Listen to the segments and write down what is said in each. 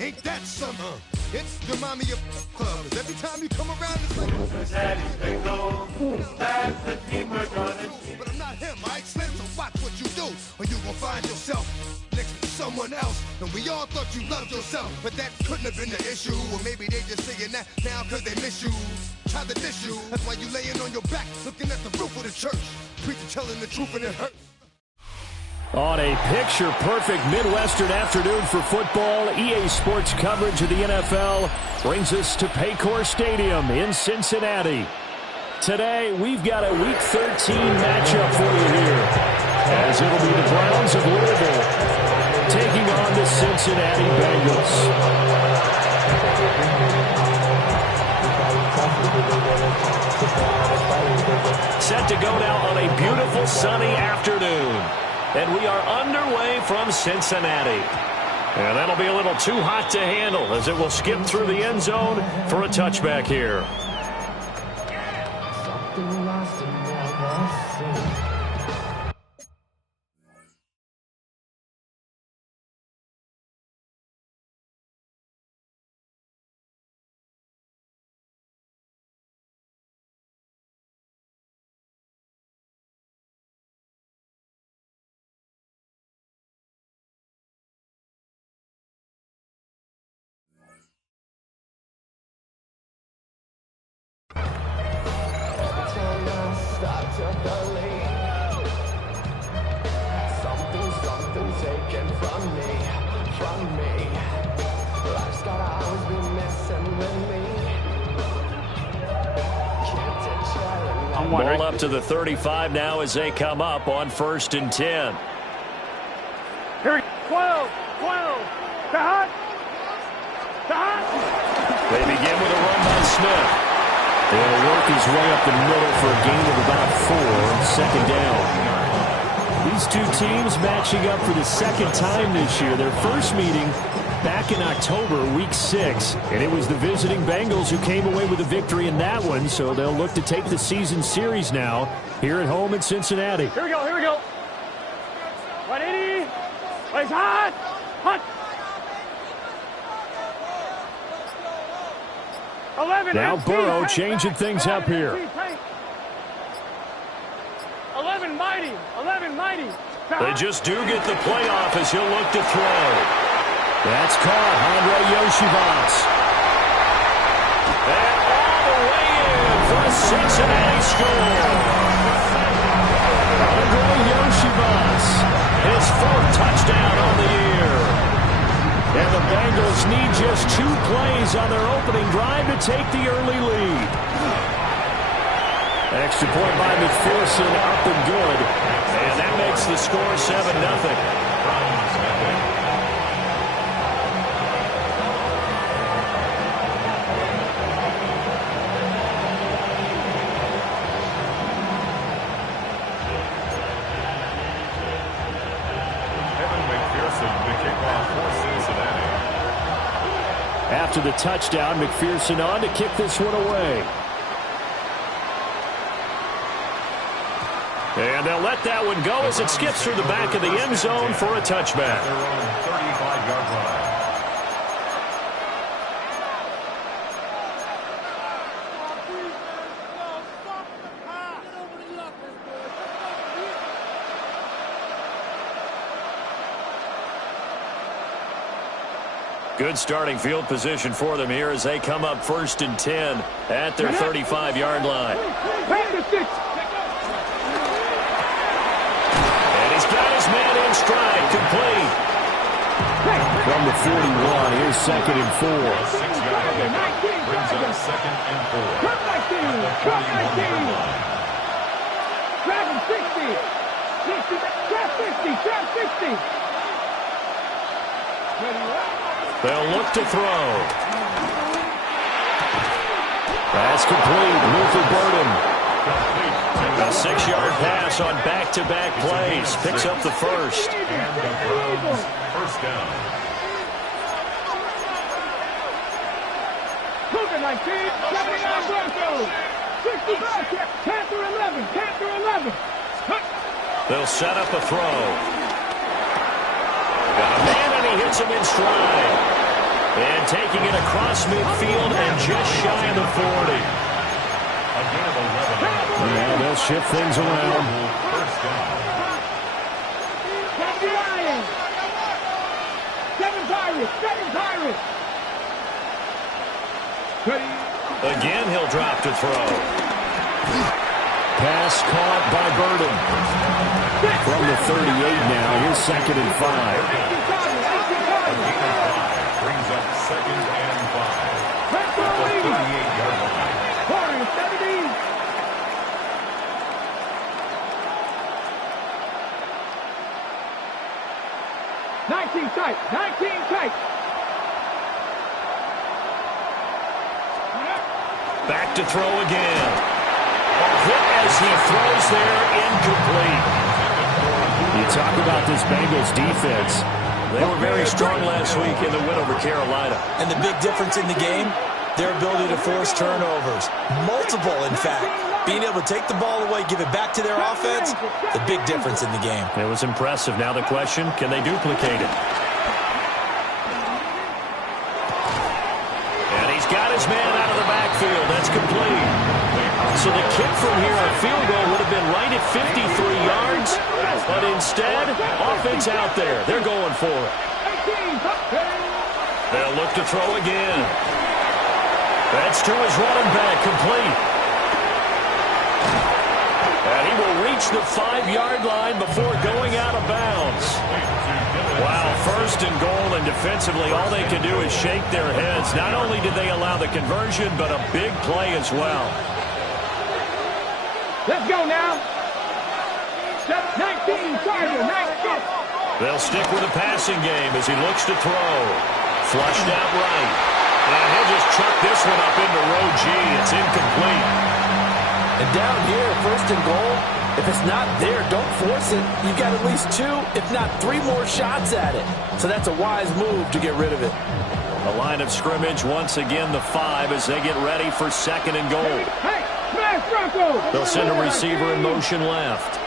Ain't that summer? It's the mommy of club. 'Cause every time you come around, it's like Daddy's big low. That's the team we're running. but I'm not him, right? Slim, so watch what you do, or you gon' find yourself next to someone else. And we all thought you loved yourself, but that couldn't have been the issue. Or maybe they just saying that now 'cause they miss you. Try to diss you. That's why you laying on your back, looking at the roof of the church. Preacher telling the truth and it hurts. On a picture-perfect Midwestern afternoon for football, EA Sports coverage of the NFL brings us to Paycor Stadium in Cincinnati. Today, we've got a Week 13 matchup for you here, as it'll be the Browns of Louisville taking on the Cincinnati Bengals. Set to go now on a beautiful sunny afternoon. And we are underway from Cincinnati. And that'll be a little too hot to handle as it will skip through the end zone for a touchback here. Something taken from me. Life's gotta always be messing with me. Ball up to the 35 now as they come up on 1st and 10. Here, 12. They begin with a run by Smith. They'll work his way up the middle for a gain of about 4, second down. These two teams matching up for the second time this year. Their first meeting back in October, Week 6. And it was the visiting Bengals who came away with a victory in that one. So they'll look to take the season series now here at home in Cincinnati. Here we go. 180. It's hot. Hot. 11. Now Burrow changing things up here. 11 mighty. They just do get the playoff as he'll look to throw. That's caught. Andre Yoshivas. And all the way in for a Cincinnati score. Andre Yoshivas, his 4th touchdown on the year. And the Bengals need just 2 plays on their opening drive to take the early lead. Extra point by McPherson, up and good. And that makes the score 7-0. After the touchdown, McPherson on to kick this one away. And they'll let that one go as it skips through the back of the end zone for a touchback. They're on 35-yard line. Good starting field position for them here as they come up 1st and 10 at their 35-yard line. And he's got his man in stride, complete. From the 41, here's 2nd and 4. 6-yard pickup brings up 2nd and 4. Grab him, 60. They'll look to throw. That's complete. Luther Burden. A 6-yard pass on back-to-back plays. Picks up the first. And the Browns, 1st down. Cougar 19, 79 Broncos. 65, Panther 11. They'll set up a throw. Got a man, and he puts him in stride. And taking it across midfield and just shy of the 40. Yeah, they'll shift things around. Seven Pirates. Again, he'll drop to throw. Pass caught by Burden. From the 38 now, here's 2nd and 5. Brings up 2nd and 5. At the 38-yard line. 17. Nineteen tight. Back to throw again. Hit as he throws there, incomplete. You talk about this Bengals defense. They were very strong last week in the win over Carolina. And the big difference in the game, their ability to force turnovers. Multiple, in fact. Being able to take the ball away, give it back to their offense, the big difference in the game. It was impressive. Now the question, can they duplicate it? And he's got his man out of the backfield. That's complete. So the kick from here, a field goal would have been right at 53 yards. But instead, offense out there. They're going for it. They'll look to throw again. That's to his running back, complete. And he will reach the 5-yard line before going out of bounds. Wow, 1st and goal, and defensively all they can do is shake their heads. Not only did they allow the conversion, but a big play as well. Let's go now. 19, Charger, 19. They'll stick with the passing game as he looks to throw. Flushed out right. And he'll just chuck this one up into row G. It's incomplete. And down here, 1st and goal, if it's not there, don't force it. You've got at least 2, if not 3 more shots at it. So that's a wise move to get rid of it. The line of scrimmage, once again, the 5 as they get ready for 2nd and goal. Hey, smash Bronco! They'll send a receiver in motion left.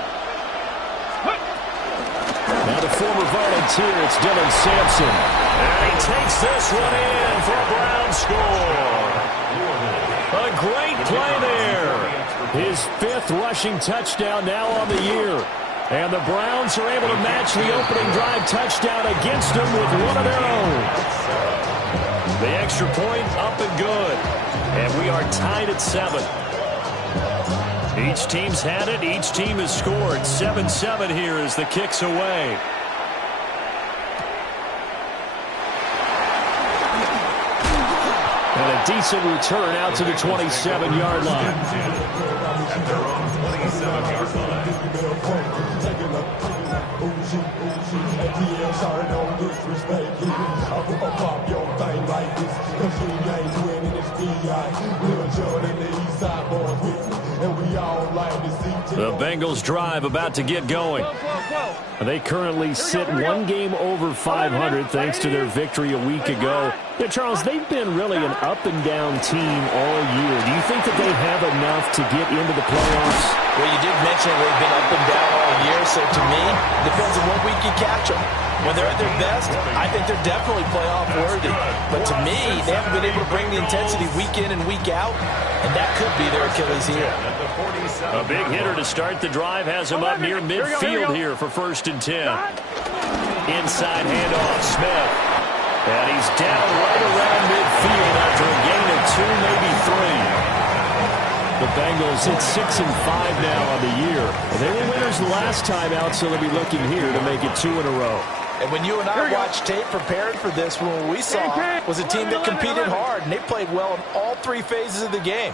Now the former volunteer, it's Dylan Sampson. And he takes this one in for a Brown score. A great play there. His 5th rushing touchdown now on the year. And the Browns are able to match the opening drive touchdown against them with one of their own. The extra point up and good. And we are tied at 7. Each team's had it. Each team has scored. 7-7 here as the kick's away. And a decent return out to the 27-yard line. At their own 27-yard line. The Bengals drive about to get going. They currently sit 1 game over 500 thanks to their victory a week ago. Yeah, Charles, they've been really an up-and-down team all year. Do you think that they have enough to get into the playoffs? Well, you did mention they've been up and down all year, so to me, depends on what week you catch them. When they're at their best, I think they're definitely playoff worthy. But to me, they haven't been able to bring the intensity week in and week out, and that could be their Achilles heel. A big hitter to start the drive has him up near midfield here for 1st and 10. Inside handoff, Smith. And he's down right around midfield after a gain of 2, maybe 3. The Bengals hit 6 and 5 now on the year. They were winners the last time out, so they'll be looking here to make it 2 in a row. And when you and I watched tape prepared for this, what we saw was a team that competed hard, and they played well in all 3 phases of the game.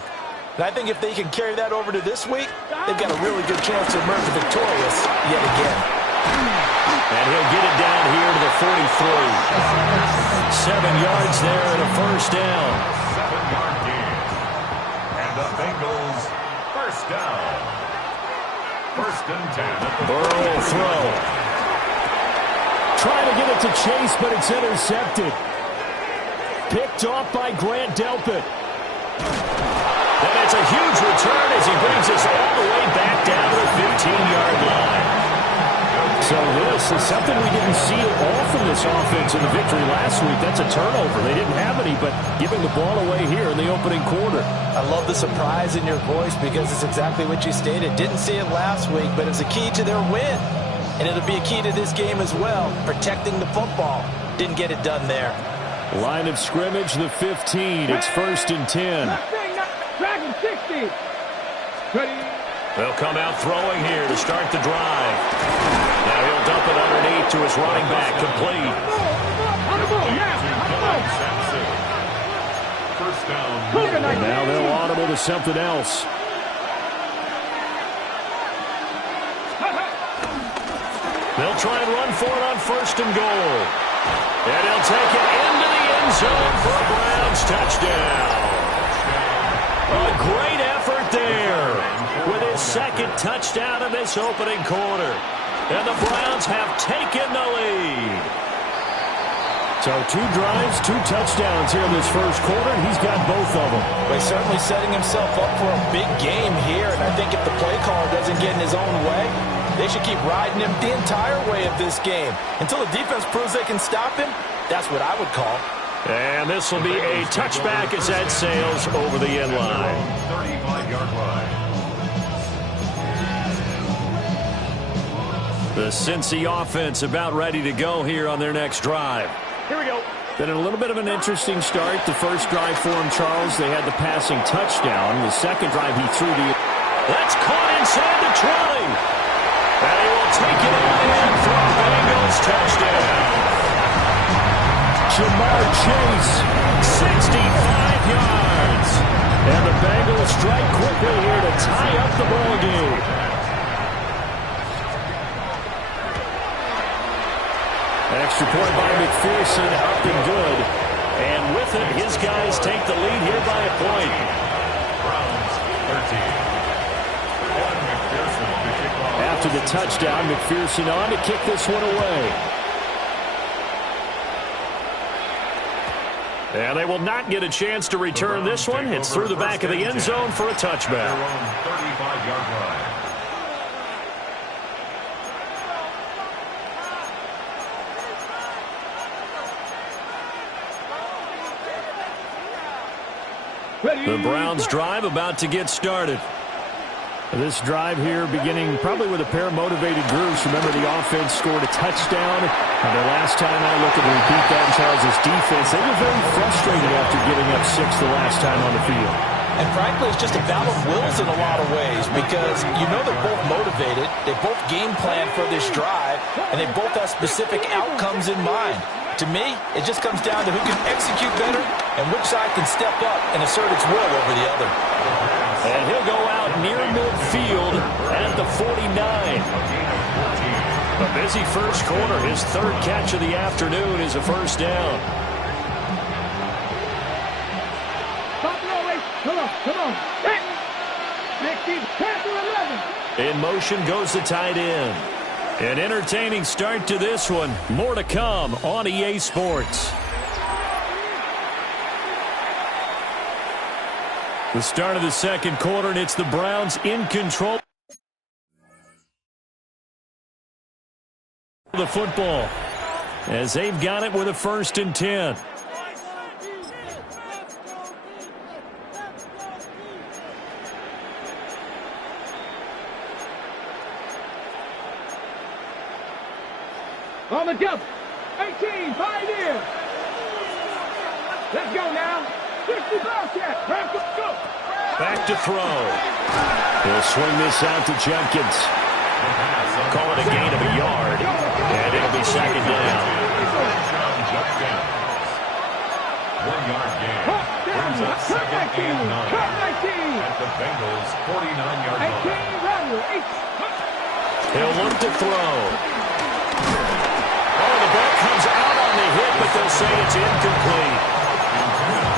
And I think if they can carry that over to this week, they've got a really good chance to emerge victorious yet again. And he'll get it down here to the 43. 7 yards there and a 1st down. 7-yard gain. And the Bengals, 1st down. 1st and 10. Burrow will throw. Trying to get it to Chase, but it's intercepted. Picked off by Grant Delpit. And it's a huge return as he brings us all the way back down to the 15-yard line. So this is something we didn't see at all from this offense in the victory last week. That's a turnover. They didn't have any, but giving the ball away here in the opening quarter. I love the surprise in your voice because it's exactly what you stated. Didn't see it last week, but it's a key to their win. And it'll be a key to this game as well, protecting the football. Didn't get it done there. Line of scrimmage, the 15. It's 1st and 10. Dragon 60. They'll come out throwing here to start the drive. Now he'll dump it underneath to his running back, complete. On the ball, First down. And now they'll audible to something else. They'll try and run for it on 1st and goal. And he'll take it into the end zone for a Browns touchdown. A great effort there with his 2nd touchdown of this opening quarter. And the Browns have taken the lead. So 2 drives, 2 touchdowns here in this first quarter, and he's got both of them. But he's certainly setting himself up for a big game here, and I think if the play caller doesn't get in his own way, they should keep riding him the entire way of this game. Until the defense proves they can stop him, that's what I would call. And this will be a touchback as that sails over the end line. 35-yard line. The Cincy offense about ready to go here on their next drive. Here we go. Been a little bit of an interesting start. The first drive for him, Charles, they had the passing touchdown. The second drive, he threw the... That's caught inside the 20. And he will take it in for a Bengals touchdown. Jamar Chase, 65 yards. and the Bengals strike quickly here to tie up the ball game. Extra point by McPherson, up and good. And with it, his guys take the lead here by a point. Browns 13. After the touchdown, McPherson on to kick this one away. And they will not get a chance to return this one. It's through the back of the end zone for a touchback. Their own 35-yard line. The Browns drive about to get started. This drive here beginning probably with a pair of motivated groups. Remember, the offense scored a touchdown. And the last time I looked at and repeat that in Charles' defense, they were very frustrated after giving up 6 the last time on the field. And frankly, it's just a battle of wills in a lot of ways because you know they're both motivated. They both game plan for this drive, and they both have specific outcomes in mind. To me, it just comes down to who can execute better and which side can step up and assert its will over the other. And he'll go out near midfield at the 49. A busy first quarter. His third catch of the afternoon is a first down. Come on. Hit. Next team, pass to 11. In motion goes the tight end. An entertaining start to this one. More to come on EA Sports. The start of the second quarter, and it's the Browns in control of the football as they've got it with a 1st and 10. On the jump. 18, Pioneer. Let's go now. 60 Bobcat. Go. Back to throw. He'll swing this out to Jenkins. Call it a gain of a yard, and it'll be second down. 1 yard gain. Brings up 2nd and 9 at the Bengals' 49-yard line. He'll look to throw. Oh, the ball comes out on the hit, but they'll say it's incomplete.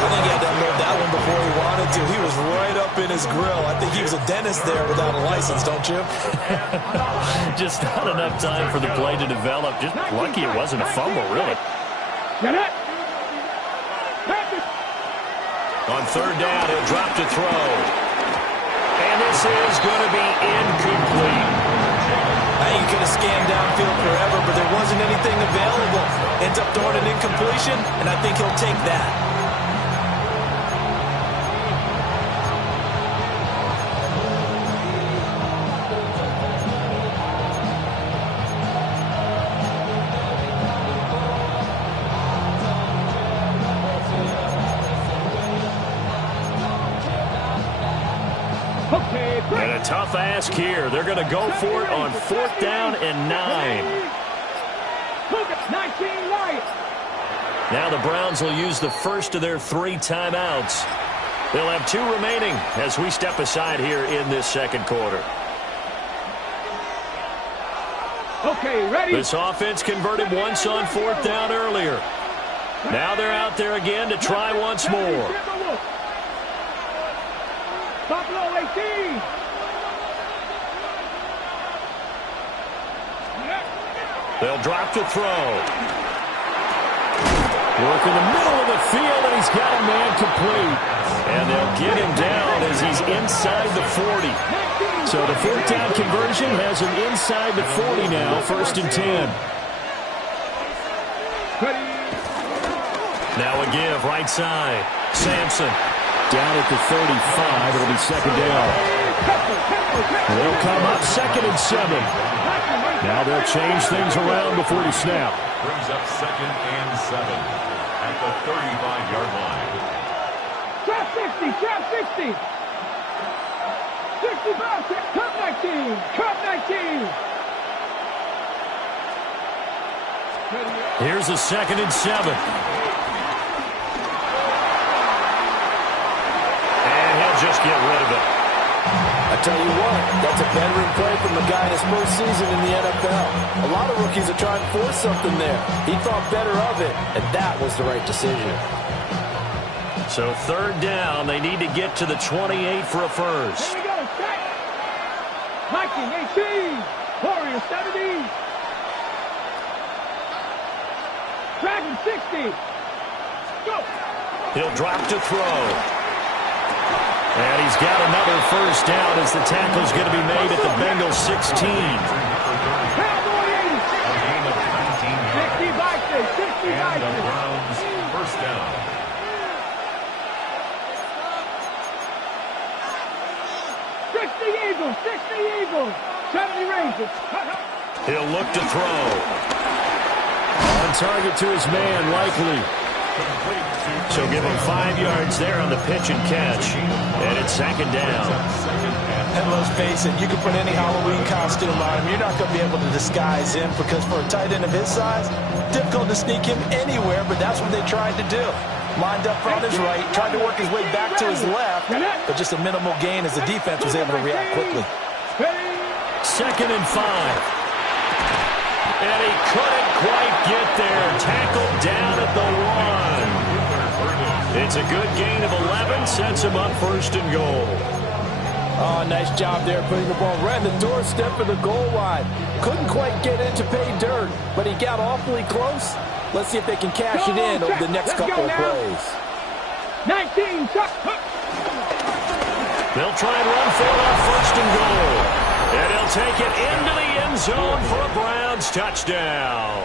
I think he had to unload that one before he wanted to. He was right up in his grill. I think he was a dentist there without a license, don't you? Just not enough time for the play to develop. Just lucky it wasn't a fumble, really. On third down, he'll drop to throw. And this is going to be incomplete. I think he could have scanned downfield for but there wasn't anything available. Ends up throwing an incompletion, and I think he'll take that. And a tough ask here. They're going to go for it on 4th down and 9. Now the Browns will use the first of their 3 timeouts. They'll have 2 remaining as we step aside here in this second quarter. Okay, ready? This offense converted once on 4th down earlier. Now they're out there again to try once more. Buffalo 18. They'll drop to throw. Work in the middle of the field, and he's got a man complete. And they'll get him down as he's inside the 40. So the 4th down conversion has him inside the 40 now, 1st and 10. Now a give, right side. Sampson. Down at the 35, it'll be 2nd down. They'll come up 2nd and 7. Now they'll change things around before the snap. Brings up 2nd and 7 at the 35-yard line. Trap 60, trap 60. 65, trap 19, trap 19. Here's a 2nd and 7. Just get rid of it. I tell you what, that's a veteran play from the guy in his first season in the NFL. A lot of rookies are trying to force something there. He thought better of it, and that was the right decision. So 3rd down, they need to get to the 28 for a first. Here we go, set. Viking 18, Warriors 70. Dragon 60. Go. He'll drop to throw. And he's got another first down as the tackle's going to be made at the Bengals 16. A gain of 19 yards. And the Browns first down. 60 Eagles, 60 Eagles, 70 Rangers. He'll look to throw. On target to his man, likely. So give him 5 yards there on the pitch and catch. And it's 2nd down. And let's face it, you can put any Halloween costume on him. You're not going to be able to disguise him because for a tight end of his size, difficult to sneak him anywhere, but that's what they tried to do. Lined up on his right, tried to work his way back to his left, but just a minimal gain as the defense was able to react quickly. 2nd and 5. And he couldn't quite get there. Tackled down at the 1. It's a good gain of 11. Sets him up 1st and goal. Oh, nice job there putting the ball right on the doorstep of the goal line. Couldn't quite get in to pay dirt, but he got awfully close. Let's see if they can cash it in over the next couple of plays. 19. They'll try and run for it on 1st and goal. And he'll take it into the end zone for a Browns touchdown.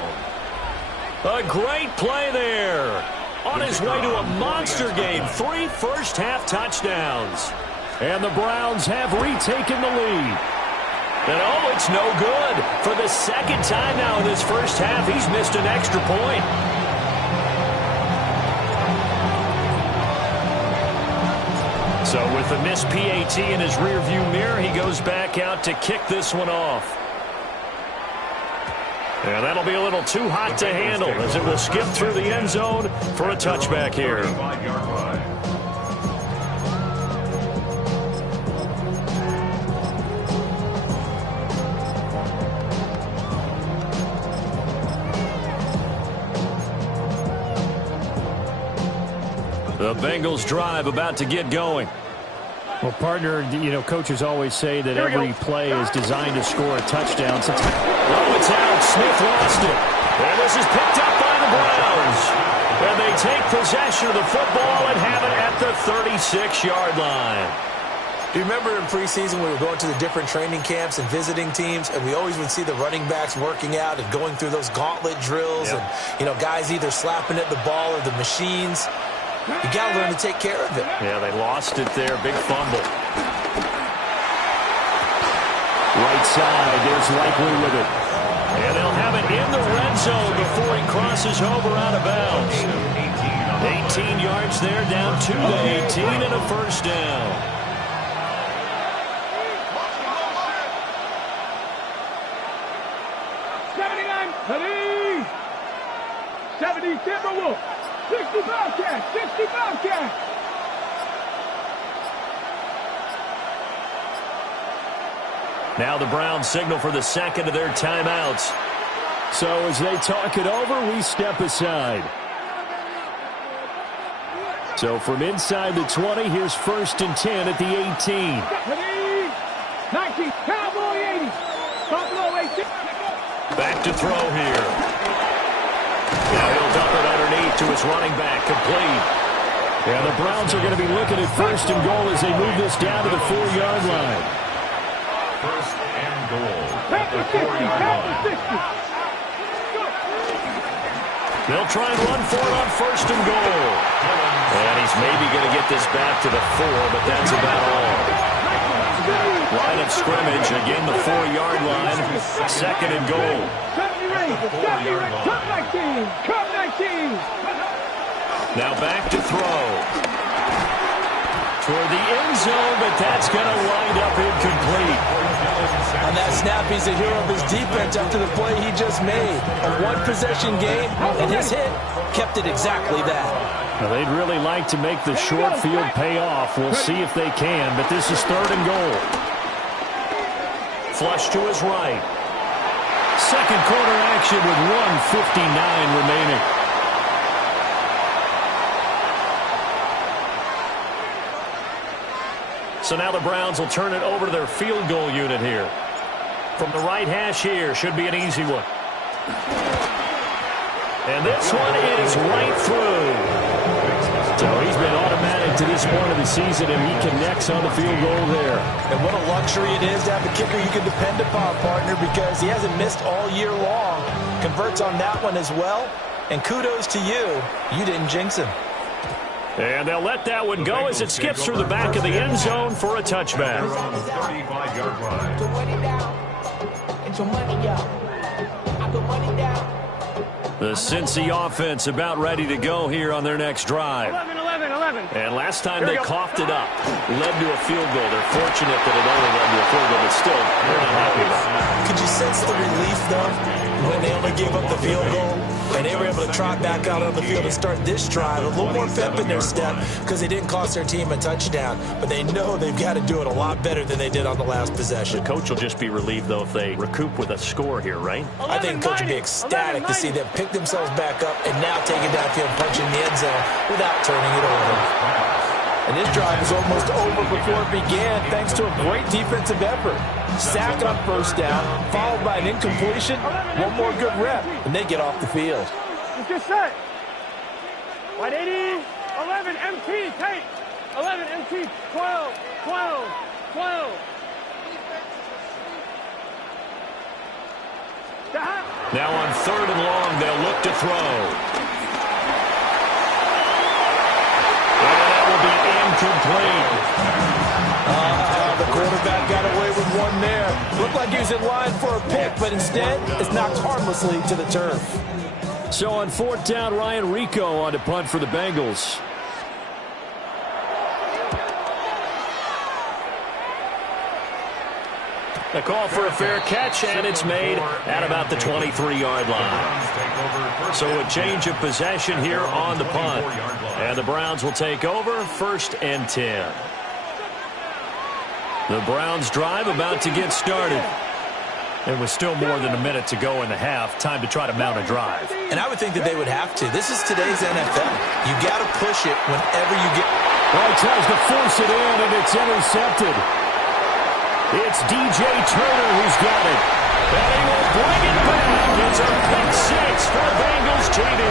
A great play there. On his way to a monster game. 3 first-half touchdowns. And the Browns have retaken the lead. And oh, it's no good. For the 2nd time now in this first half, he's missed an extra point. So with the missed PAT in his rearview mirror, he goes back out to kick this one off. And that'll be a little too hot to handle as it will skip through the end zone for a touchback here. The Bengals drive about to get going. Well, partner, you know, coaches always say that every play is designed to score a touchdown. Oh, it's out. Smith lost it. And this is picked up by the Browns. And they take possession of the football and have it at the 36-yard line. Do you remember in preseason we were going to the different training camps and visiting teams, and we always would see the running backs working out and going through those gauntlet drills, and, you know, guys either slapping at the ball or the machines. You got to learn to take care of it. Yeah, they lost it there. Big fumble. Right side, there's Likely with it. And they'll have it in the red zone before he crosses over out of bounds. 18 yards there, down 2 to 18 and a first down. Ready? 70 Timberwolves. 60 Bobcats. 60 Bobcats. Now the Browns signal for the second of their timeouts. So as they talk it over, we step aside. So from inside the 20, here's 1st and 10 at the 18. Ready? 19. Cowboy 80. Buffalo 18. Back to throw here. Now he'll dump it underneath to his running back, complete. And the Browns are going to be looking at 1st and goal as they move this down to the 4-yard line. 1st and goal at the 4-yard line. They'll try and run for it on 1st and goal. And he's maybe going to get this back to the 4, but that's about all. Line of scrimmage, again the 4-yard line, 2nd and goal. Now back to throw. Toward the end zone, but that's going to wind up incomplete. On that snap, he's a hero of his defense after the play he just made. A one-possession game, and his hit kept it exactly that. Now, they'd really like to make the short field pay off. We'll see if they can, but this is 3rd and goal. Flush to his right. Second quarter action with 1:59 remaining. So now the Browns will turn it over to their field goal unit here. From the right hash here, should be an easy one. And this one is right through. So he's been automatic to this point of the season, and he connects on the field goal there. And what a luxury it is to have a kicker you can depend upon, partner, because he hasn't missed all year long. Converts on that one as well. And kudos to you. You didn't jinx him. And they'll let that one go as it skips through the back of the end zone for a touchback. On the 35-yard line. The Cincy offense about ready to go here on their next drive. 11. And last time they coughed it up, led to a field goal. They're fortunate that it only led to a field goal, but still, they're not happy about it. Could you sense the relief, though, when they only gave up the field goal? And they were able to trot back out on the field and start this drive. A little more pep in their step because they didn't cost their team a touchdown. But they know they've got to do it a lot better than they did on the last possession. The coach will just be relieved, though, if they recoup with a score here, right? I think the coach would be ecstatic to see them pick themselves back up and now take it downfield and punch in the end zone without turning it over. And this drive is almost over before it began thanks to a great defensive effort. Sack on 1st down, followed by an incompletion, one more good rep, and they get off the field. It's just set. 180, 11, MT, take. 11, MT, 12. Now on 3rd and long, they'll look to throw. And that will be incomplete. The quarterback got away with one there. Looked like he was in line for a pick, but instead, it's knocked harmlessly to the turf. So on 4th down, Ryan Rico on to punt for the Bengals. A call for a fair catch, and it's made at about the 23-yard line. So a change of possession here on the punt. And the Browns will take over 1st and 10. The Browns drive about to get started. There was still more than a minute to go in the half. Time to try to mount a drive. And I would think that they would have to. This is today's NFL. You got to push it whenever you get... Well, he tries to force it in, and it's intercepted. It's DJ Turner who's got it. And he will bring it back. It's a pick 6 for Bengals TD.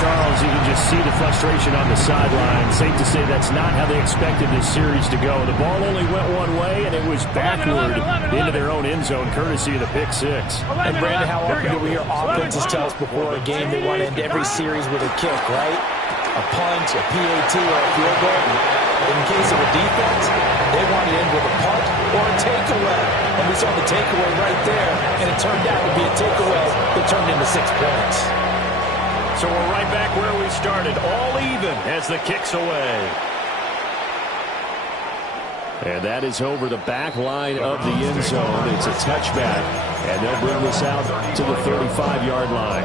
Charles, you can just see the frustration on the sideline. Safe to say that's not how they expected this series to go. The ball only went one way, and it was backward into their own end zone, courtesy of the pick six. And Brandon, how often do we hear offenses tell us before a game they want to end every series with a kick, right? A punt, a PAT, or a field goal. In case of a defense, they want to end with a punt or a takeaway. And we saw the takeaway right there, and it turned out to be a takeaway that turned into 6 points. So we're right back where we started, all even as the kick's away. And that is over the back line of the end zone. It's a touchback, and they'll bring this out to the 35-yard line.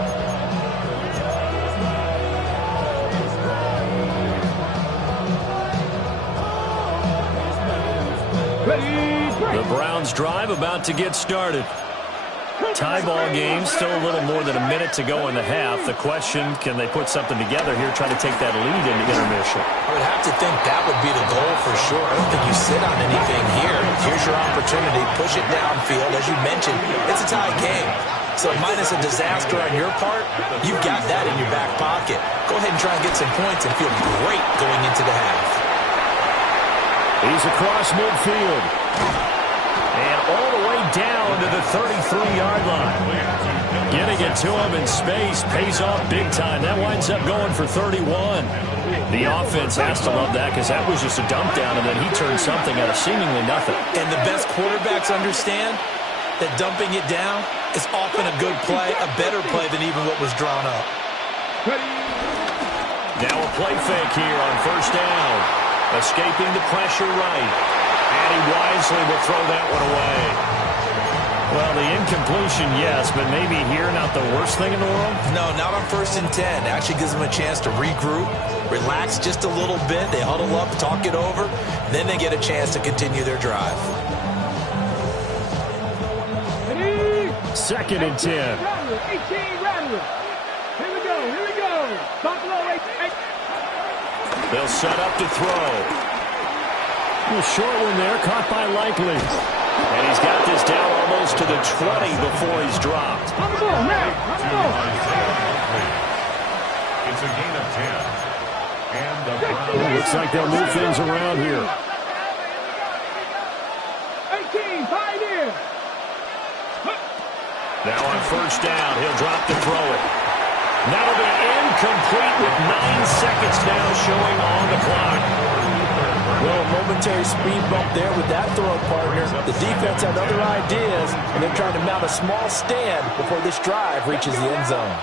The Browns drive about to get started. Tie ball game, still a little more than a minute to go in the half. The question, can they put something together here, try to take that lead into intermission? I would have to think that would be the goal for sure. I don't think you sit on anything here. Here's your opportunity. Push it downfield. As you mentioned, it's a tie game. So minus a disaster on your part, you've got that in your back pocket. Go ahead and try and get some points and feel great going into the half. He's across midfield. And all the way down to the 33-yard line. Getting it to him in space pays off big time. That winds up going for 31. The offense has to love that because that was just a dump down, and then he turned something out of seemingly nothing. And the best quarterbacks understand that dumping it down is often a good play, a better play than even what was drawn up. Now a play fake here on first down. Escaping the pressure right. And he wisely will throw that one away. Well, the incompletion, yes, but maybe here not the worst thing in the world? No, not on 1st and 10. Actually gives them a chance to regroup, relax just a little bit. They huddle up, talk it over. Then they get a chance to continue their drive. 2nd and 10. 18, Rattler. Here we go. Buffalo 8. They'll set up to throw. A short one there, caught by Likely. And he's got this down almost to the 20 before he's dropped. On the ball, now. On the ball. It's a gain of 10. And the Browns. Looks like they'll move things around here. 18, Pioneer. Now on first down, he'll drop to throw it. That'll be incomplete with 9 seconds now showing on the clock. Well, a momentary speed bump there with that throw, partner. The defense had other ideas, and they're trying to mount a small stand before this drive reaches the end zone.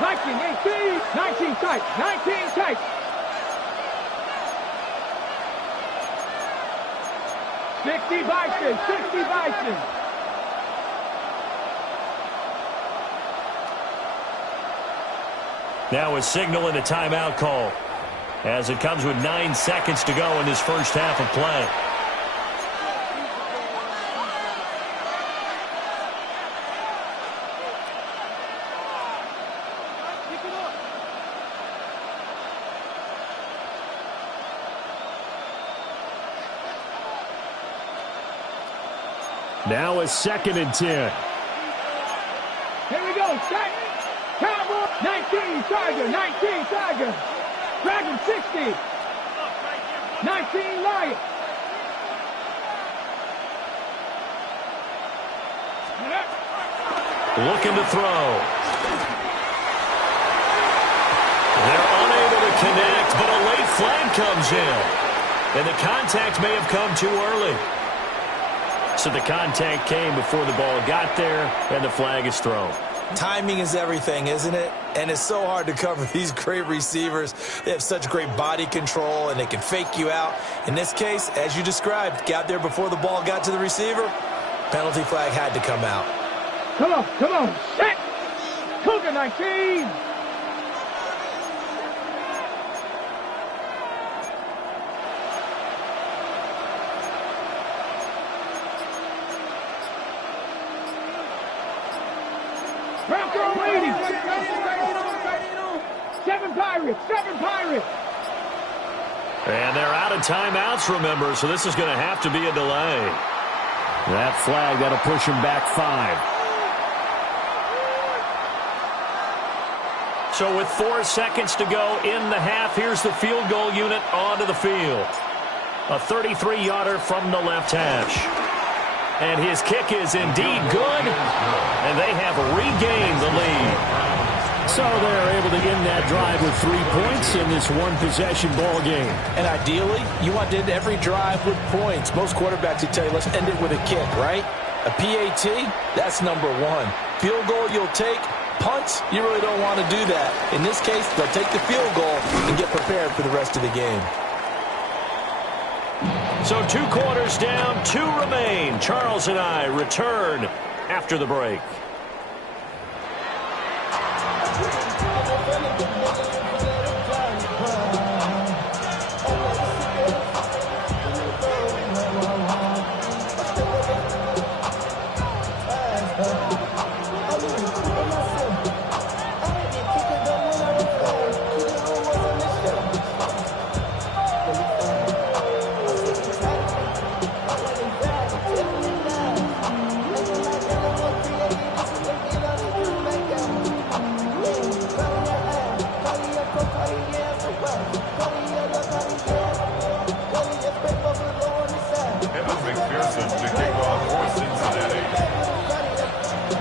19, 18, 19 tight, 19 tight. Sixty Bison. Now a signal and a timeout call as it comes with 9 seconds to go in this first half of play. Now a 2nd and 10. Here we go, set. Cowboy, 19, Tiger. Dragon, 60. 19, Lion. Looking to throw. They're unable to connect, but a late flag comes in. And the contact may have come too early. So the contact came before the ball got there, and the flag is thrown. Timing is everything, isn't it? And it's so hard to cover these great receivers. They have such great body control, and they can fake you out. In this case, as you described, got there before the ball got to the receiver. Penalty flag had to come out. Come on, set. Cougar, 19. Bronco 80. 7 Pirates. And they're out of timeouts, remember, so this is going to have to be a delay. That flag, that'll push him back 5. So with 4 seconds to go in the half, here's the field goal unit onto the field. A 33-yarder from the left hash. And his kick is indeed good, and they have regained the lead. So they're able to end that drive with 3 points in this one-possession ball game. And ideally, you want to end every drive with points. Most quarterbacks would tell you, let's end it with a kick, right? A PAT, that's number 1. Field goal you'll take. Punts, you really don't want to do that. In this case, they'll take the field goal and get prepared for the rest of the game. So 2 quarters down, 2 remain. Charles and I return after the break.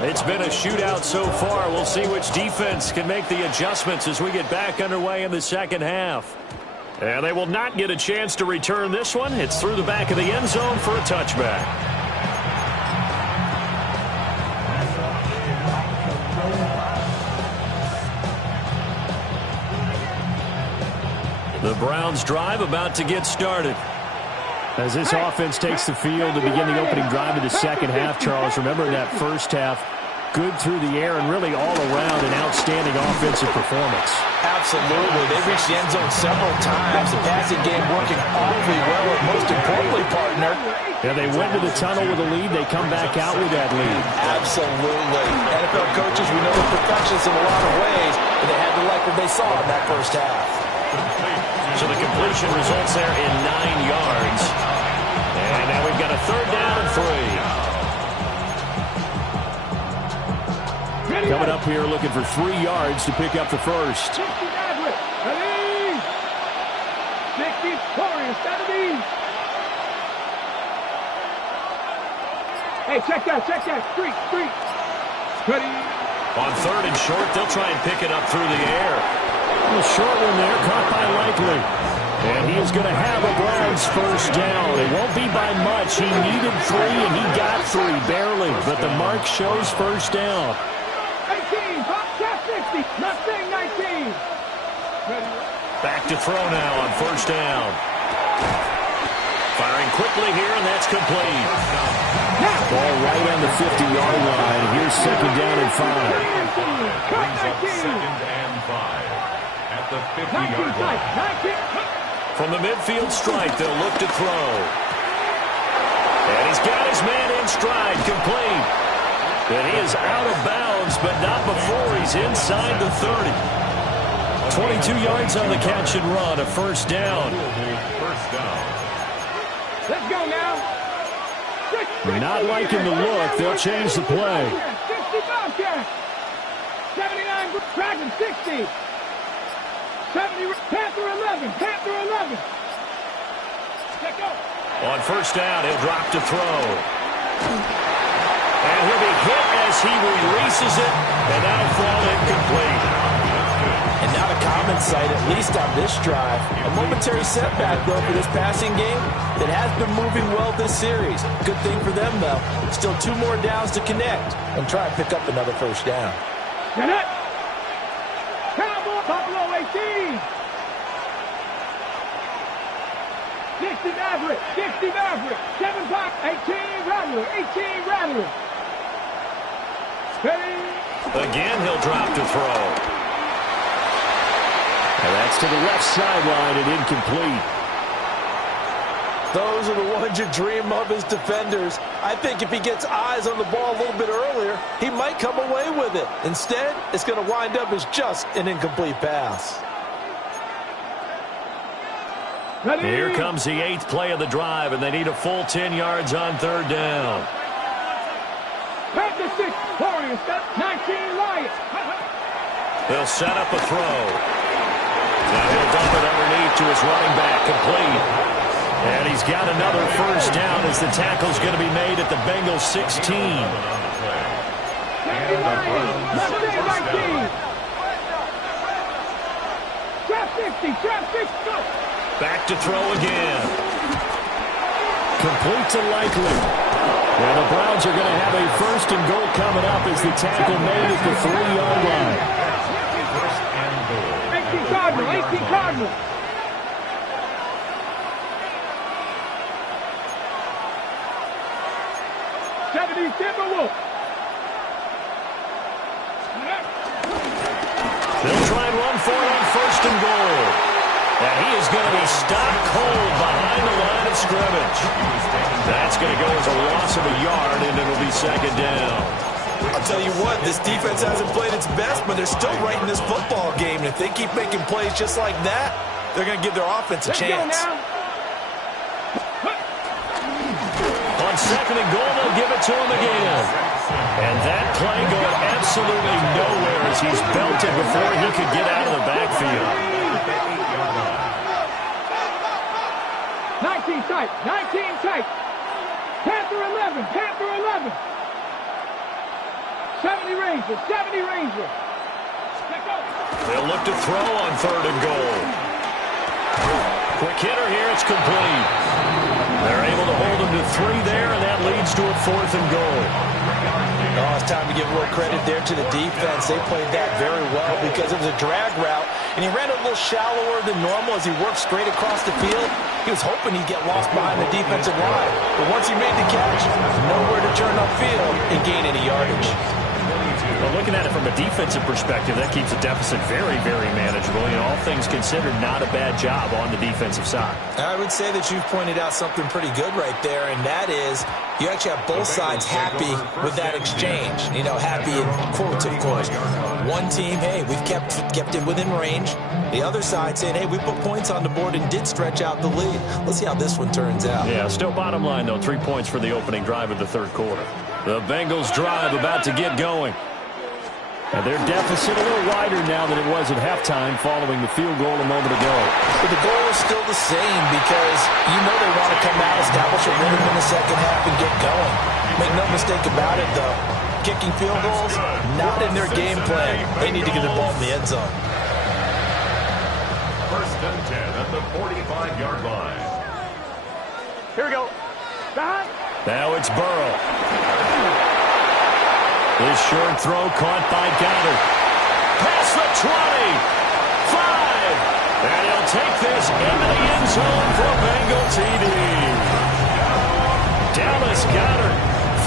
It's been a shootout so far. We'll see which defense can make the adjustments as we get back underway in the second half. And they will not get a chance to return this one. It's through the back of the end zone for a touchback. The Browns drive about to get started. As this offense takes the field to begin the opening drive of the second half, Charles, remember in that first half, good through the air and really all around an outstanding offensive performance. Absolutely. They reached the end zone several times. The passing game working awfully well, and most importantly, partner. Yeah, they went to the tunnel with a lead. They come back out with that lead. Absolutely. NFL coaches, we know the perfectionists in a lot of ways, but they had to like what they saw in that first half. So the completion results there in 9 yards. And now we've got a 3rd down and 3. Coming up here looking for 3 yards to pick up the first. 60 Madrid. Ready? 60 Torres. 70. Hey, check that. Street. Ready? On 3rd and short, they'll try and pick it up through the air. A short one there, caught by Likely. And he is going to have a Browns first down. It won't be by much. He needed 3, and he got 3, barely. But the mark shows first down. 18, top 60, nothing, 19. Back to throw now on first down. Firing quickly here, and that's complete. Ball right on the 50-yard line. Here's 2nd down and 5. Brings up 2nd and 5 at the 50-yard line. From the midfield stripe, they'll look to throw. And he's got his man in stride, complete. And he is out of bounds, but not before he's inside the 30. 22 yards on the catch and run, a first down. First down. Let's go now. Not liking the look. They'll change the play. 60 Bobcat. 79 Dragon 60. 70 Panther 11. Let's go. On first down, he'll drop to throw. And he'll be hit as he releases it, and that'll fall incomplete. And not a common sight, at least on this drive. A momentary setback, though, for this passing game that has been moving well this series. Good thing for them, though. Still 2 more downs to connect and try and pick up another first down. Get it. Cowboy Buffalo 18. 60 Maverick. 7 Pop. 18 Rattler. Ready. Again, he'll drop to throw. And that's to the left sideline and incomplete. Those are the ones you dream of as defenders. I think if he gets eyes on the ball a little bit earlier, he might come away with it. Instead, it's going to wind up as just an incomplete pass. Ready. Here comes the 8th play of the drive, and they need a full 10 yards on 3rd down. Back to 6. Warriors got 19 Lions. They'll set up a throw. Now he'll dump it underneath to his running back, complete. And he's got another first down as the tackle's going to be made at the Bengals 16. Back to throw again. Complete to Likely. And the Browns are going to have a first and goal coming up as the tackle made at the 3-yard line. 18 Cardinal. 70 Timberwolves. They'll try and run for it on first and goal. And he is going to be stopped cold behind the line of scrimmage. That's going to go as a loss of a yard, and it'll be second down. I'll tell you what, this defense hasn't played its best, but they're still right in this football game. And if they keep making plays just like that, they're going to give their offense a chance. On second and goal, they'll give it to him again. And that play going absolutely nowhere as he's belted before he could get out of the backfield. 19 tight. Panther 11. 70 Ranger. They'll look to throw on third and goal. Quick hitter here, it's complete. They're able to hold him to 3 there, and that leads to a fourth and goal. Oh, it's time to give a little credit there to the defense. They played that very well because it was a drag route, and he ran a little shallower than normal as he worked straight across the field. He was hoping he'd get lost behind the defensive line, but once he made the catch, nowhere to turn upfield and gain any yardage. Well, looking at it from a defensive perspective, that keeps the deficit very, very manageable. You know, all things considered, not a bad job on the defensive side. I would say that you've pointed out something pretty good right there, and that is you actually have both sides happy with that exchange. You know, happy in quotes, of course. One team, hey, we've kept it within range. The other side saying, hey, we put points on the board and did stretch out the lead. Let's see how this one turns out. Yeah, still bottom line, though, 3 points for the opening drive of the third quarter. The Bengals drive about to get going. And their deficit a little wider now than it was at halftime following the field goal a moment ago. But the goal is still the same because you know they want to come out, establish a rhythm in the second half, and get going. Make no mistake about it, though. Kicking field goals, not in their game plan. They need to get the ball in the end zone. First and 10 at the 45-yard line. Here we go. Now it's Burrow. This short throw caught by Goddard. Past the 20. 5. And he'll take this into the end zone for a Bengal TD. Dallas Goddard,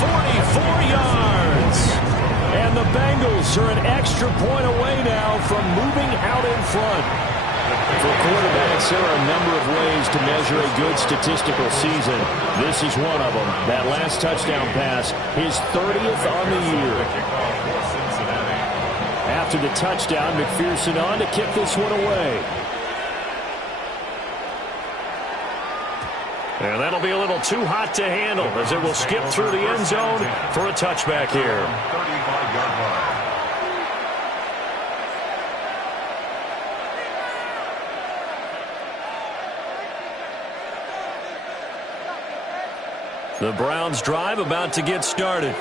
44 yards. And the Bengals are an extra point away now from moving out in front. For quarterbacks, there are a number of ways to measure a good statistical season. This is one of them. That last touchdown pass, his 30th on the year. After the touchdown, McPherson on to kick this one away. And that'll be a little too hot to handle as it will skip through the end zone for a touchback here. 35-yard line. The Browns drive about to get started.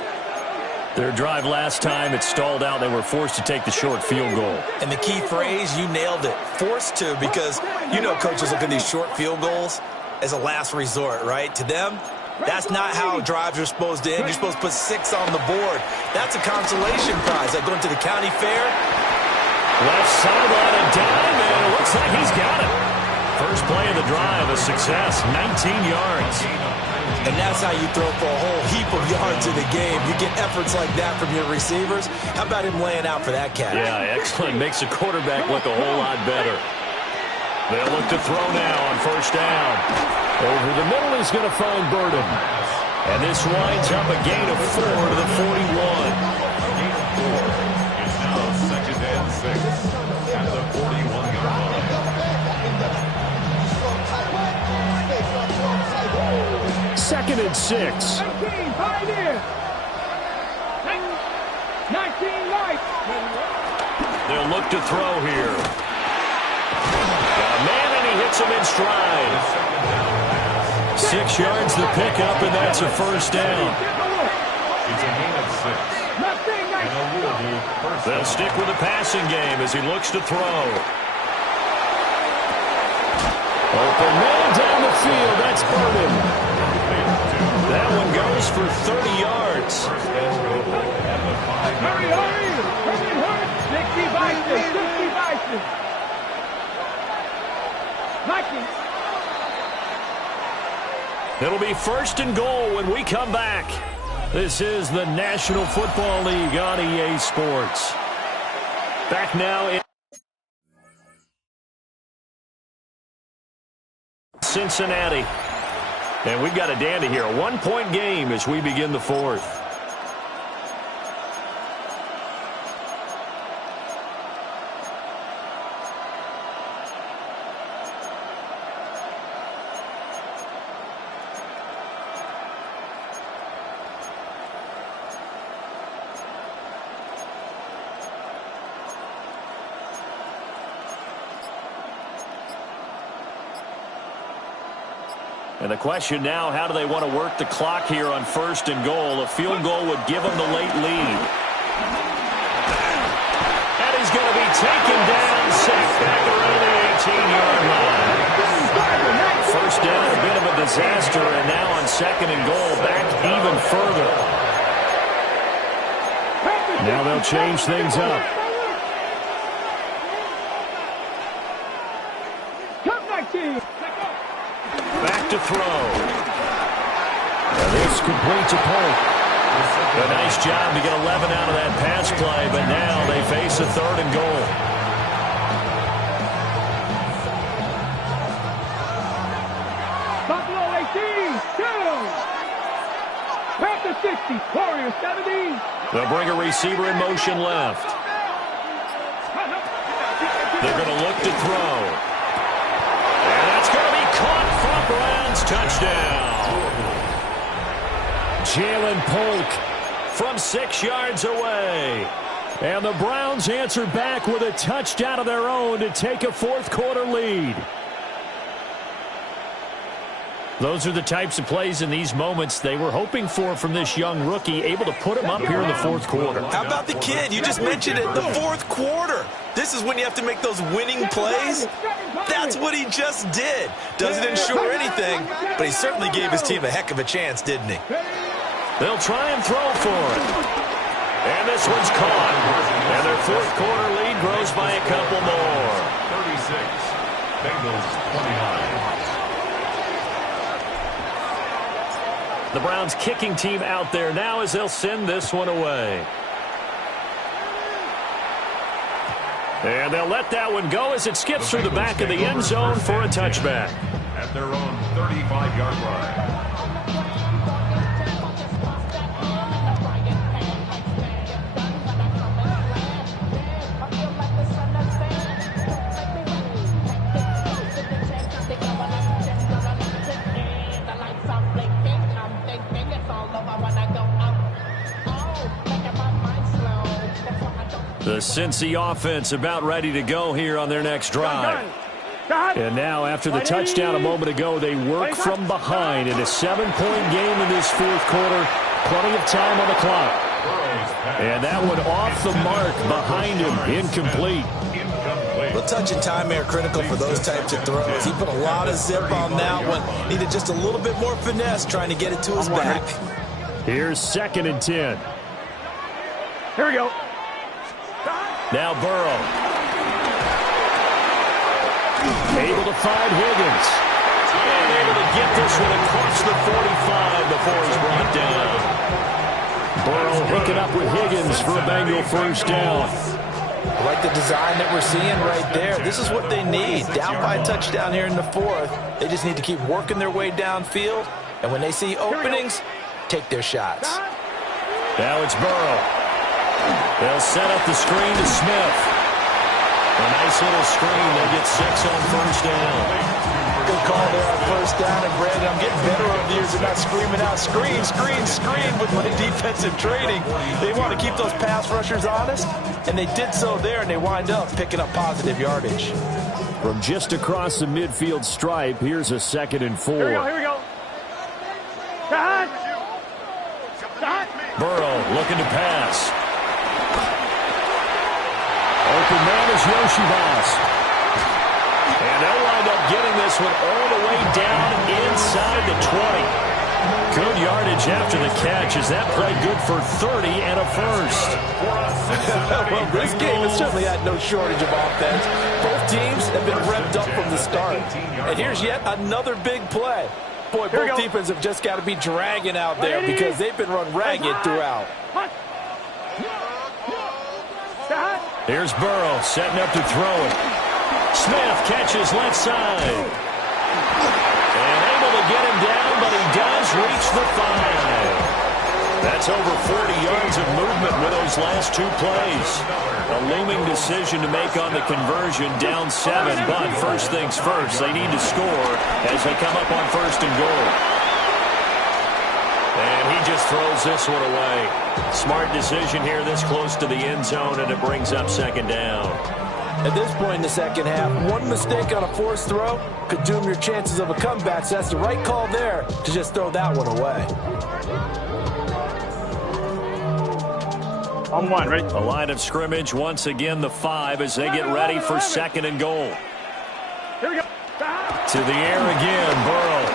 Their drive last time, it stalled out. They were forced to take the short field goal. And the key phrase, you nailed it. Forced to, because you know coaches look at these short field goals as a last resort, right? To them, that's not how drives are supposed to end. You're supposed to put 6 on the board. That's a consolation prize. Like going to the county fair. Left sideline and dime, and it looks like he's got it. First play of the drive, a success, 19 yards. And that's how you throw for a whole heap of yards in the game. You get efforts like that from your receivers. How about him laying out for that catch? Yeah, excellent. Makes the quarterback look a whole lot better. They'll look to throw now on first down. Over the middle, he's going to find Burden. And this winds up a gain of 4 to the 41. It's now second and 6 at the 41-yard line. Second and 6. 19, Pioneer. 19, Light. They'll look look to throw here. Got a man, and he hits him in stride. 6 yards the pickup, and that's a first down. It's a gain of 6. And a Louisville first They'll down. stick with the passing game as he looks to throw. Open man down the field. That's Burden. That one goes for 30 yards. First and goal at the 5-yard line. Hurry. 60 Vikings. Vikings. It'll be first and goal when we come back. This is the National Football League on EA Sports. Back now in Cincinnati. And we've got a dandy here. A 1-point game as we begin the fourth. And the question now, how do they want to work the clock here on first and goal? A field goal would give them the late lead. And he's going to be taken down, sacked back around the 18-yard line. First down, a bit of a disaster, and now on second and goal, back even further. Now they'll change things up. Back to throw. And this complete to Polk. A nice job to get 11 out of that pass play, but now they face a third and goal. Buffalo 18, 2. Panther 60, Warriors 70. They'll bring a receiver in motion left. They're going to look to throw. And that's going to be caught from Browns. Touchdown. Jalen Polk from 6 yards away. And the Browns answer back with a touchdown of their own to take a fourth-quarter lead. Those are the types of plays in these moments they were hoping for from this young rookie, able to put him up here in the fourth quarter. How about the kid? You just mentioned it, the fourth quarter. This is when you have to make those winning plays. That's what he just did. Doesn't ensure anything, but he certainly gave his team a heck of a chance, didn't he? They'll try and throw for it. And this one's caught. And their fourth quarter lead grows by a couple more. 36. Bengals 29. The Browns kicking team out there now as they'll send this one away. And they'll let that one go as it skips through the back of the end zone for a touchback. At their own 35-yard line. The Cincy offense about ready to go here on their next drive. And now, after the touchdown a moment ago, they work from behind in a 7-point game in this fourth quarter. Plenty of time on the clock. And that one off the mark behind him, incomplete. Well, touch and time are critical for those types of throws. He put a lot of zip on that one. Needed just a little bit more finesse trying to get it to his back. Here's 2nd and 10. Here we go. Now Burrow. Able to find Higgins. And able to get this one across the 45 before he's brought down. Burrow hooking up with Higgins for a Bengal first down. I like the design that we're seeing right there. This is what they need. Down by a touchdown here in the fourth. They just need to keep working their way downfield. And when they see openings, take their shots. Now it's Burrow. They'll set up the screen to Smith. A nice little screen. They'll get 6 on first down. good call there on first down. And Brandon, I'm getting better over the years and not screaming out, screen, screen, screen with my defensive training. They want to keep those pass rushers honest, and they did so there, and they wind up picking up positive yardage. From just across the midfield stripe, here's a 2nd and 4. Here we go. Cut. Burrow looking to pass. Open man is Yoshibas. And they'll wind up getting this one all the way down inside the 20. Good yardage after the catch. Is that play good for 30 and a first? Well, this game has certainly had no shortage of offense. Both teams have been revved up from the start. And here's yet another big play. Boy, both defenses have just got to be dragging out there because they've been run ragged throughout. Here's Burrow setting up to throw it. Smith catches left side. And able to get him down, but he does reach the 5. That's over 40 yards of movement with those last 2 plays. A looming decision to make on the conversion, down 7. But first things first, they need to score as they come up on 1st and goal. And he just throws this one away. Smart decision here this close to the end zone, and it brings up 2nd down. At this point in the second half, one mistake on a forced throw could doom your chances of a comeback. So that's the right call there to just throw that one away. On 1, ready? A line of scrimmage, once again the 5 as they get ready for 2nd and goal. Here we go. To the air again, Burrow.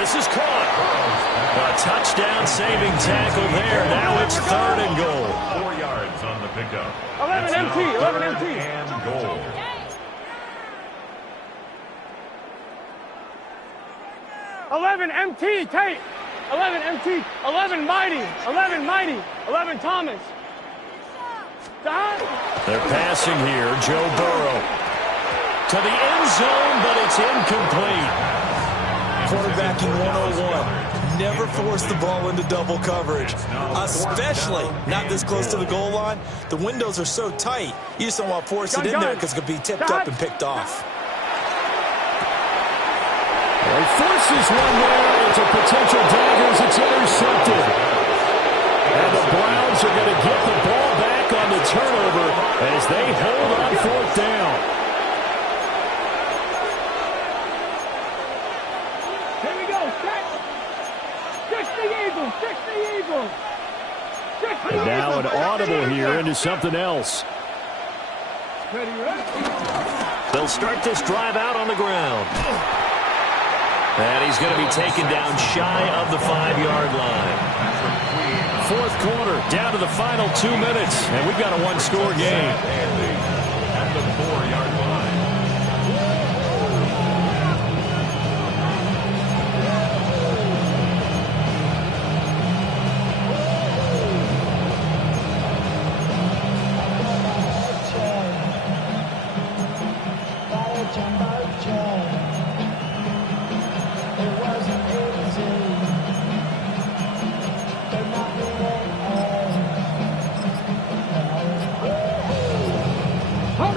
This is caught. A touchdown saving tackle there. Now it's 3rd and goal. 4 yards on the pickup. 11 MT, 11 MT. And goal. 11 MT, tape. 11 MT, 11 mighty, 11 mighty, 11 Thomas. They're passing here, Joe Burrow. To the end zone, but it's incomplete. Quarterbacking 101. Never force the ball into double coverage, especially not this close to the goal line. The windows are so tight, you just don't want to force it in there because it could be tipped up and picked off. He forces one there into potential daggers. It's intercepted. And the Browns are going to get the ball back on the turnover as they hold on 4th down. Here we go. Fix the Eagles. Fix the Eagles. And now an audible here into something else. They'll start this drive out on the ground. And he's going to be taken down shy of the 5-yard line. 4th quarter, down to the final 2 minutes, and we've got a 1-score game. At the 4-yard line.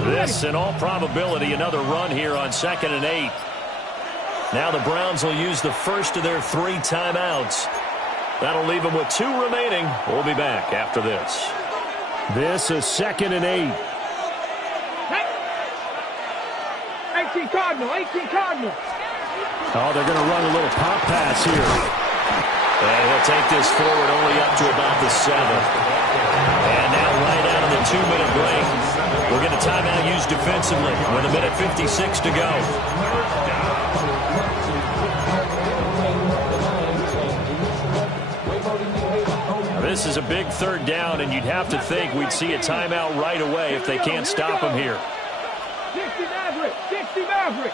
This, in all probability, another run here on 2nd and 8. Now the Browns will use the first of their 3 timeouts. That'll leave them with 2 remaining. We'll be back after this. This is 2nd and 8. 18 Cardinal, 18 Cardinal. Oh, they're going to run a little pop pass here. And he'll take this forward only up to about the 7. And now right out of the 2-minute break, we'll get a timeout used defensively with 1:56 to go. This is a big 3rd down, and you'd have to think we'd see a timeout right away if they can't stop him here. 60 Maverick, 60 Maverick.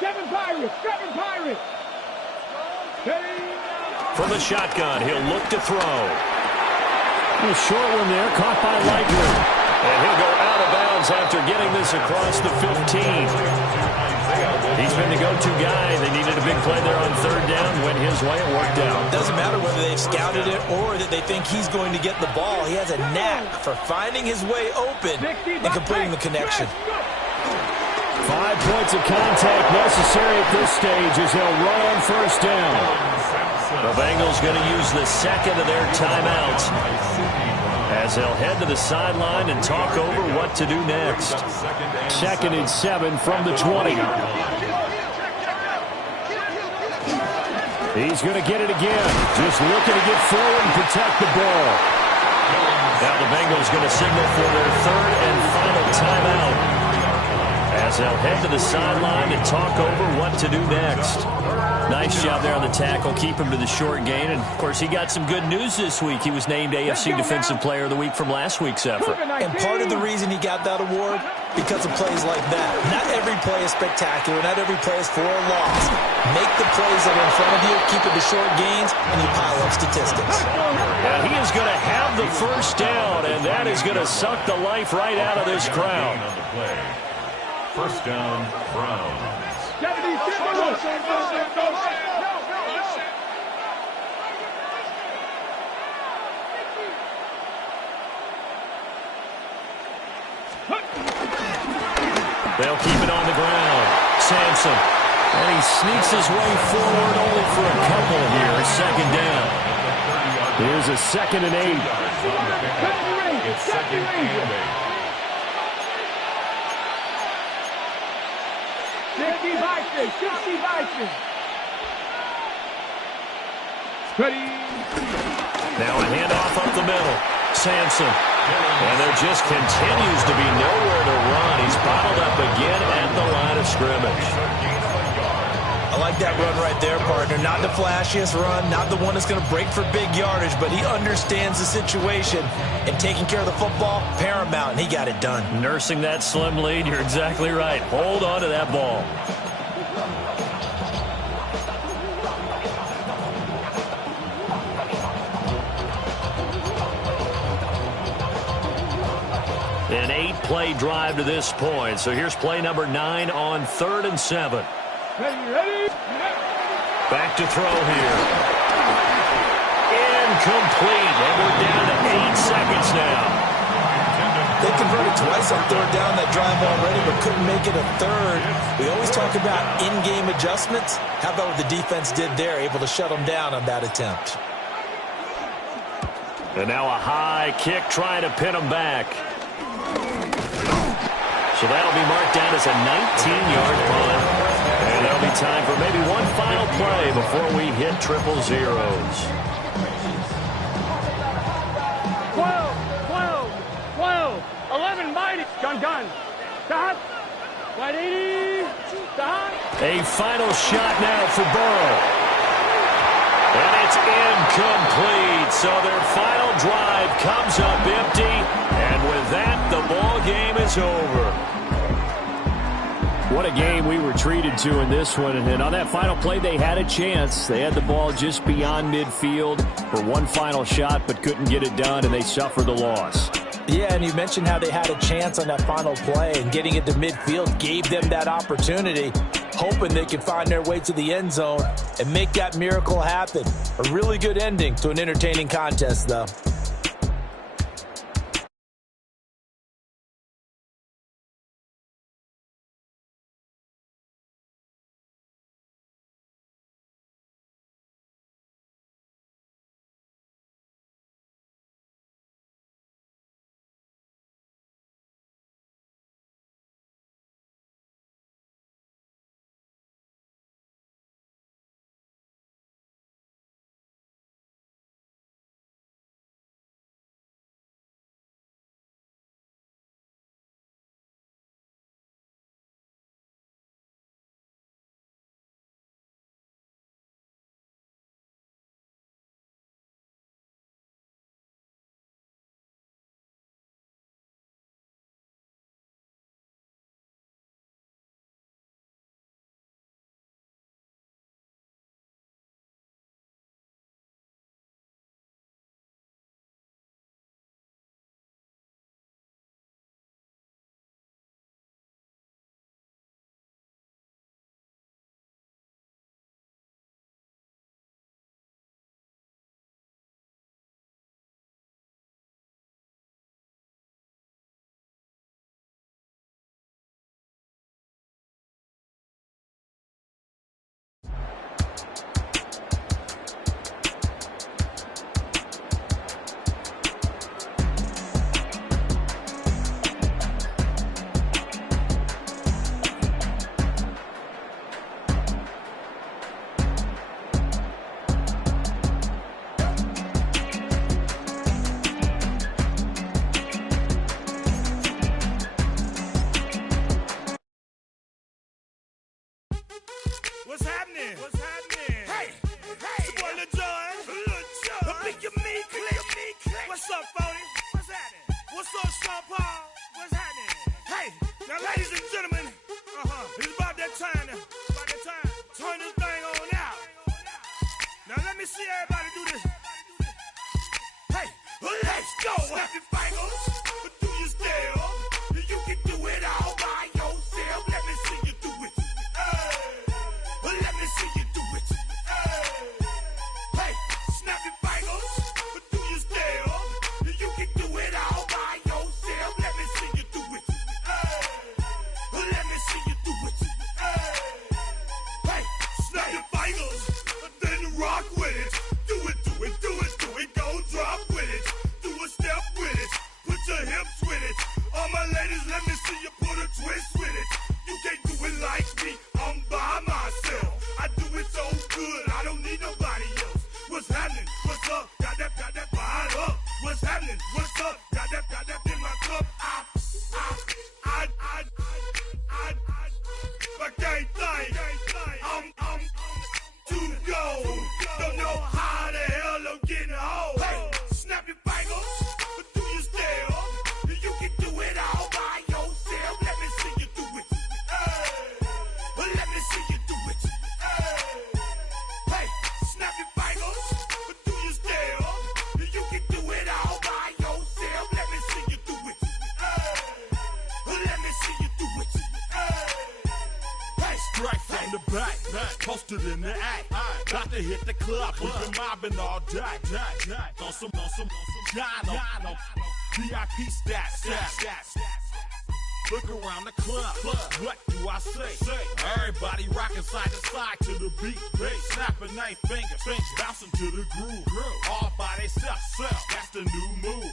Seven Pirates, 7 Pirates. From the shotgun, he'll look to throw. A short one there, caught by Likely. And he'll go out of bounds after getting this across the 15. He's been the go-to guy. They needed a big play there on third down. Went his way. It worked out. Doesn't matter whether they've scouted it or that they think he's going to get the ball. He has a knack for finding his way open and completing the connection. 5 points of contact necessary at this stage as he'll run on first down. The Bengals going to use the second of their timeouts as they'll head to the sideline and talk over what to do next. 2nd and 7 from the 20. He's going to get it again. Just looking to get forward and protect the ball. Now the Bengals going to signal for their 3rd and final timeout as they'll head to the sideline and talk over what to do next. Nice job there on the tackle. Keep him to the short gain. And, of course, he got some good news this week. He was named AFC Defensive Player of the Week from last week's effort. And part of the reason he got that award, because of plays like that. Not every play is spectacular. Not every play is for a loss. Make the plays that are in front of you, keep it to short gains, and you pile up statistics. And he is going to have the first down, and that is going to suck the life right out of this crowd. First down, Browns. They'll keep it on the ground. Sampson. And he sneaks his way forward only for a couple here. 2nd down. Here's a 2nd and 8. It's 2nd and 8. 60 Vikings. Ready. Now a handoff up the middle. Sampson. And there just continues to be nowhere to run. He's bottled up again at the line of scrimmage. I like that run right there, partner. Not the flashiest run, not the one that's going to break for big yardage, but he understands the situation, and taking care of the football, paramount, and he got it done. Nursing that slim lead, you're exactly right. Hold on to that ball. An 8-play drive to this point. So here's play number 9 on 3rd and 7. Ready. Back to throw here. Incomplete. And we're down to 8 seconds now. They converted twice on 3rd down that drive already, but couldn't make it a 3rd. We always talk about in-game adjustments. How about what the defense did there, able to shut them down on that attempt. And now a high kick trying to pin them back. So that'll be marked down as a 19-yard punt. And there'll be time for maybe one final play before we hit triple zeros. 12, 11, mighty. Gun. Stop. 180. Stop. A final shot now for Burrow. And it's incomplete. So their final drive comes up empty. And with that, the ball game is over. What a game we were treated to in this one. And on that final play, they had a chance. They had the ball just beyond midfield for one final shot, but couldn't get it done, and they suffered the loss. Yeah, and you mentioned how they had a chance on that final play, and getting it to midfield gave them that opportunity, hoping they could find their way to the end zone and make that miracle happen. A really good ending to an entertaining contest, though. What's happening? What's happening? Hey, it's your boy Lil Jon. Pick your me click. What's up, 40? What's happening? What's up, Sean Paul? What's happening? Hey, now ladies and gentlemen, it's about that time. Turn this thing on out. Now let me see everybody do this. Hey, let's go. Snap your fingers, do your step. You can do it all by yourself. Let me see you do it. Let me see you do it. Hey, snap your fingers, do your step. You can do it all by yourself. Let me see you do it. Let me see you do it. Hey, snap your fingers, then rock with it. Do it, go drop with it. Do a step with it, put your hips with it. All my ladies, let me see you put a twist with it. You can't do it like me, I'm by myself. I do it so good, I don't need nobody else. What's happening? What's up? Got that fired up. What's happening? What's up? Got that in my cup. I can't think. I'm too go. Don't know how the hell I'm getting home. Hey, snap your fingers, do your step. You can do it all by yourself. Let me see you do it. Let me see you do it. Hey, snap your fingers, do your step. You can do it all by yourself. Let me see you do it. Let me see you do it. Hey, strike from the back, posted in the act. Got to hit the club, we've been mobbing all day. On some Jono, VIP stats. Look around the club, what do I say? Everybody rocking side to side to the beat. Snapping their fingers, bouncing to the groove. All by themselves, that's the new move.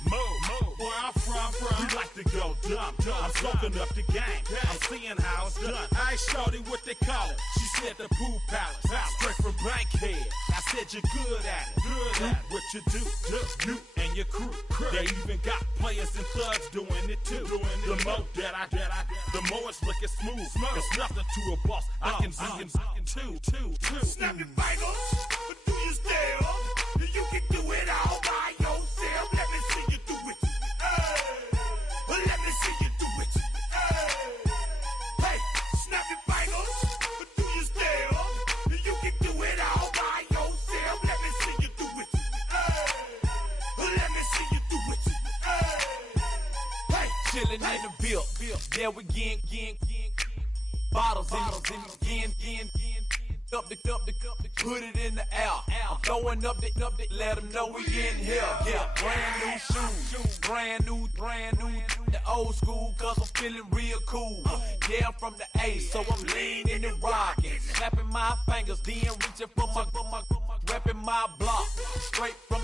Where I'm from, we like to go dumb. I'm soaking up the game, I'm seeing how it's done. I ain't shorty what they call it. She said the pool palace, straight from Bankhead. I said you're good at it. What you do, you and your crew. They even got players and thugs doing it too. The more that the more it's looking smooth. It's nothing to a boss. I can zoom two. Snap your fingers, do your step. You can do it all by yourself. Let me see you do it. Let me see you do it. Hey, snap your fingers, do your step. You can do it all by yourself. Let me see you do it. Let me see you do it. Hey, chillin' in the bill. Yeah, we getting bottles in up the put it in the air. I'm throwing up the let them know we in here. Yeah, brand new shoes, brand new. The old school, cause I'm feeling real cool. Yeah, I'm from the A, so I'm leaning and rocking, snapping my fingers, then reaching for my repping my block, straight from